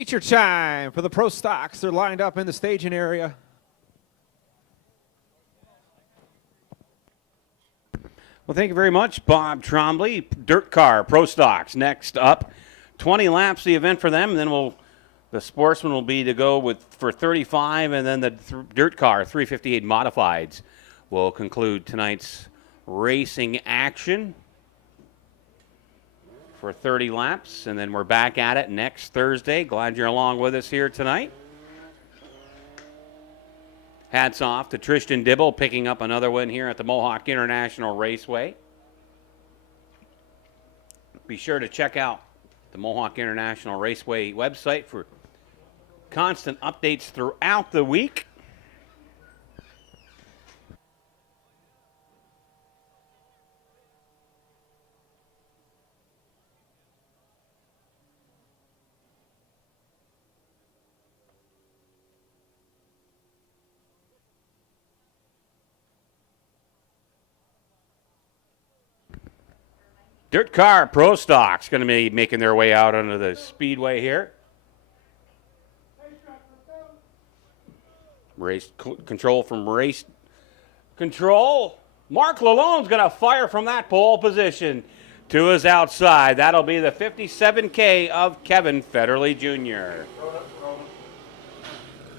Feature time for the pro stocks. They're lined up in the staging area. Well, thank you very much, Bob Trombley. Dirt car, pro stocks. Next up, 20 laps the event for them, and then the Sportsman will be to go for 35, and then the dirt car, 358 modifieds, will conclude tonight's racing action for 30 laps, and then we're back at it next Thursday. Glad you're along with us here tonight. Hats off to Tristan Dibble picking up another win here at the Mohawk International Raceway. Be sure to check out the Mohawk International Raceway website for constant updates throughout the week. Dirt car pro stocks going to be making their way out onto the speedway here. Race control from race control. Mark Lalonde's going to fire from that pole position to his outside. That'll be the 57K of Kevin Federley Jr.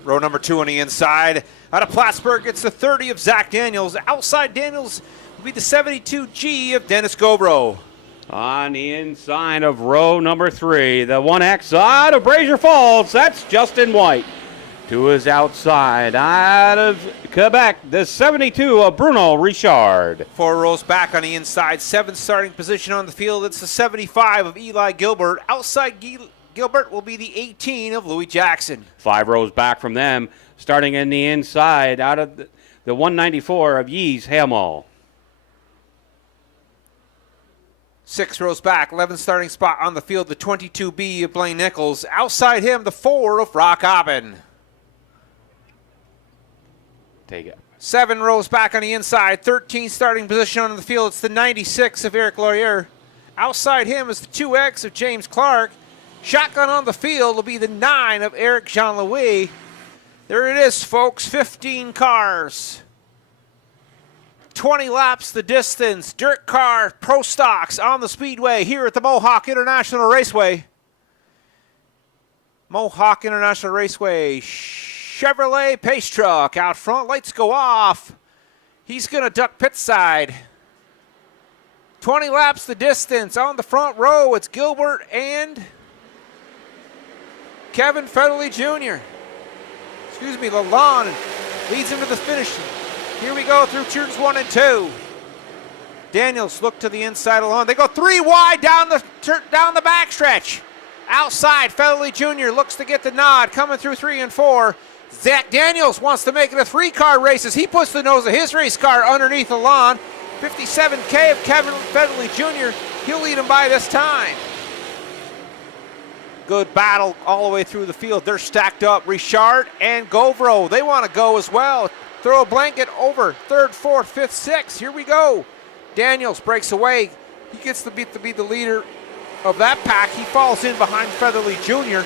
Row number 2 on the inside. Out of Plattsburgh, it's the 30 of Zach Daniels. Outside Daniels will be the 72G of Dennis Gobro. On the inside of row number 3, the 1X out of Brazier Falls. That's Justin White. To his outside, out of Quebec, the 72 of Bruno Richard. 4 rows back on the inside, 7th starting position on the field. It's the 75 of Eli Gilbert. Outside Gilbert will be the 18 of Louis Jackson. 5 rows back from them, starting in the inside, out of the 194 of Yves Hamel. 6 rows back, 11th starting spot on the field, the 22B of Blaine Nichols. Outside him, the 4 of Brock Aubin. Take it. 7 rows back on the inside, 13th starting position on the field. It's the 96 of Eric Laurier. Outside him is the 2X of James Clark. Shotgun on the field will be the 9 of Eric Jean-Louis. There it is, folks, 15 cars. 20 laps the distance. Dirt car, pro stocks on the speedway here at the Mohawk International Raceway. Mohawk International Raceway. Chevrolet pace truck out front. Lights go off. He's going to duck pit side. 20 laps the distance. On the front row, it's Gilbert and Kevin Federley Jr. Lalonde leads him to the finish. Here we go through turns 1 and 2. Daniels look to the inside alone. They go 3 wide down the backstretch. Outside, Federley Jr. looks to get the nod, coming through 3 and 4. Zach Daniels wants to make it a 3-car race as he puts the nose of his race car underneath the lawn. 57K of Kevin Federley Jr. He'll lead him by this time. Good battle all the way through the field. They're stacked up. Richard and Govro, they want to go as well. Throw a blanket over 3rd, 4th, 5th, 6th. Here we go. Daniels breaks away. He gets to be the leader of that pack. He falls in behind Federley Jr.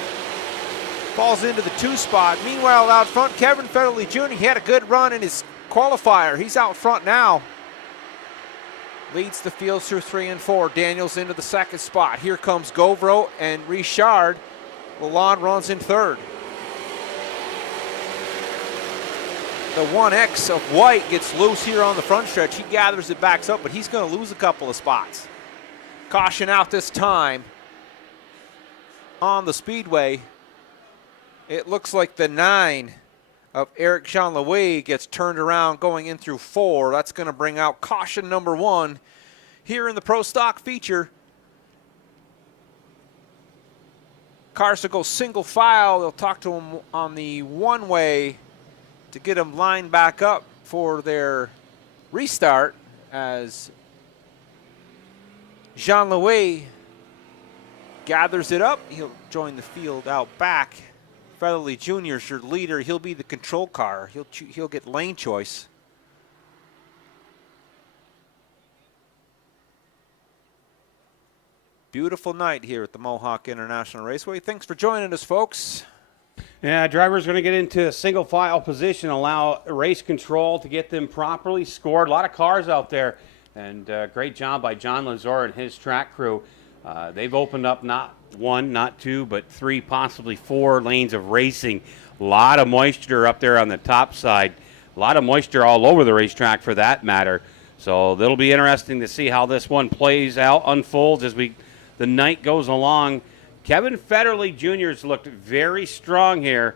Falls into the 2 spot. Meanwhile, out front, Kevin Federley Jr. He had a good run in his qualifier. He's out front now. Leads the field through 3 and 4. Daniels into the 2nd spot. Here comes Govro and Richard. Lalonde runs in 3rd. The 1X of White gets loose here on the front stretch. He gathers it, backs up, but he's going to lose a couple of spots. Caution out this time on the speedway. It looks like the 9 of Eric Jean-Louis gets turned around going in through 4. That's going to bring out caution number 1 here in the Pro Stock feature. Cars will go single file. They'll talk to him on the one-way to get them lined back up for their restart as Jean-Louis gathers it up. He'll join the field out back. Federley Jr. is your leader. He'll be the control car. He'll get lane choice. beautiful night here at the Mohawk International Raceway. Thanks for joining us, folks. Yeah, driver's going to get into a single file position, allow race control to get them properly scored. A lot of cars out there, and great job by John Lazor and his track crew. They've opened up not one, not two, but three, possibly four lanes of racing. A lot of moisture up there on the top side. A lot of moisture all over the racetrack for that matter. So it'll be interesting to see how this one plays out, unfolds as the night goes along. Kevin Federley Jr.'s looked very strong here.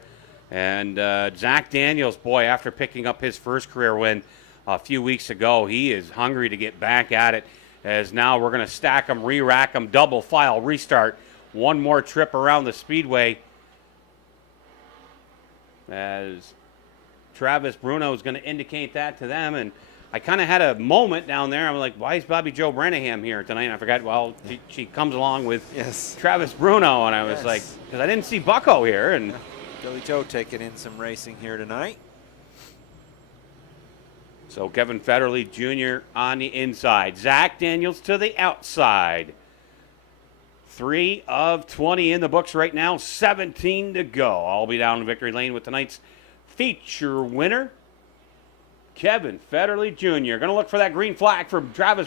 And Zach Daniels, boy, after picking up his first career win a few weeks ago, he is hungry to get back at it. As now we're going to stack them, re-rack them, double file, restart. One more trip around the speedway. As Travis Bruno is going to indicate that to them. And I kind of had a moment down there. I'm like, why is Bobby Joe Branaham here tonight? And I forgot, well, she comes along with Travis Bruno. And I was like, because I didn't see Bucko here. And Billy Joe taking in some racing here tonight. So Kevin Federley Jr. on the inside. Zach Daniels to the outside. 3 of 20 in the books right now. 17 to go. I'll be down in victory lane with tonight's feature winner, Kevin Federley Jr. Going to look for that green flag from Travis